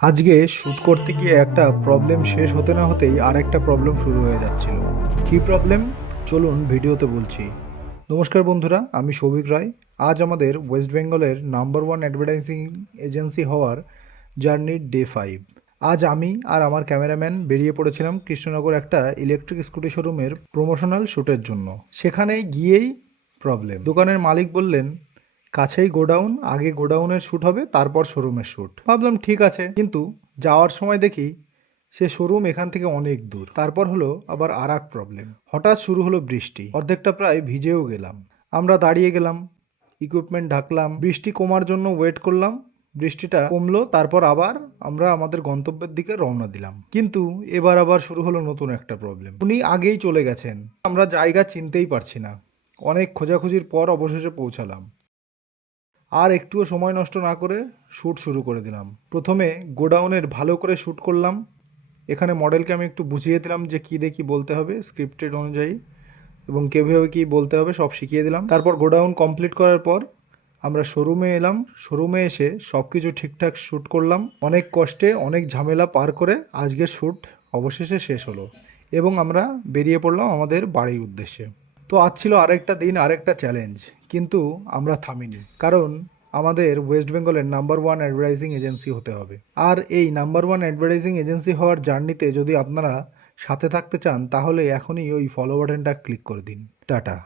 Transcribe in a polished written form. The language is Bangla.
আজকে শ্যুট করতে গিয়ে একটা প্রবলেম শেষ হতে না হতেই আরেকটা প্রবলেম শুরু হয়ে যাচ্ছিল। কী প্রবলেম? চলুন ভিডিওতে বলছি। নমস্কার বন্ধুরা, আমি সৌভিক রায়। আজ আমাদের ওয়েস্ট বেঙ্গলের নাম্বার ওয়ান অ্যাডভার্টাইজিং এজেন্সি হওয়ার জার্নির ডে 5। আজ আমি আর আমার ক্যামেরাম্যান বেরিয়ে পড়েছিলাম কৃষ্ণনগর একটা ইলেকট্রিক স্কুটি শোরুমের প্রমোশনাল শ্যুটের জন্য। সেখানে গিয়েই প্রবলেম। দোকানের মালিক বললেন, কাছেই গোডাউন, আগে গোডাউনের শ্যুট হবে, তারপর শোরুমের শ্যুট। ভাবলাম ঠিক আছে, কিন্তু যাওয়ার সময় দেখি সে শোরুম এখান থেকে অনেক দূর। তারপর হলো আবার আর এক প্রবলেম। হঠাৎ শুরু হলো বৃষ্টি, অর্ধেকটা প্রায় ভিজেও গেলাম। আমরা দাঁড়িয়ে গেলাম, ইকুইপমেন্ট ঢাকলাম, বৃষ্টি কমার জন্য ওয়েট করলাম। বৃষ্টিটা কমলো, তারপর আবার আমরা আমাদের গন্তব্যের দিকে রওনা দিলাম। কিন্তু এবার আবার শুরু হলো নতুন একটা প্রবলেম। উনি আগেই চলে গেছেন, আমরা জায়গা চিনতেই পারছি না। অনেক খোঁজাখুঁজির পর অবশেষে পৌঁছালাম। আর একটুও সময় নষ্ট না করে শ্যুট শুরু করে দিলাম। প্রথমে গোডাউনের ভালো করে শ্যুট করলাম। এখানে মডেলকে আমি একটু বুঝিয়ে দিলাম যে কী দিয়ে কী বলতে হবে স্ক্রিপ্টেড অনুযায়ী, এবং কীভাবে কী বলতে হবে সব শিখিয়ে দিলাম। তারপর গোডাউন কমপ্লিট করার পর আমরা শোরুমে এলাম। শোরুমে এসে সব কিছু ঠিকঠাক শ্যুট করলাম। অনেক কষ্টে, অনেক ঝামেলা পার করে আজকের শ্যুট অবশেষে শেষ হলো এবং আমরা বেরিয়ে পড়লাম আমাদের বাড়ির উদ্দেশ্যে। তো আজ ছিল আরেকটা দিন, আরেকটা চ্যালেঞ্জ, কিন্তু আমরা থামিনি, কারণ আমাদের ওয়েস্ট বেঙ্গলের নাম্বার ওয়ান অ্যাডভার্টাইজিং এজেন্সি হতে হবে। আর এই নাম্বার ওয়ান অ্যাডভার্টাইজিং এজেন্সি হওয়ার জার্নিতে যদি আপনারা সাথে থাকতে চান, তাহলে এখনই ওই ফলো বাটনটা ক্লিক করে দিন। টাটা।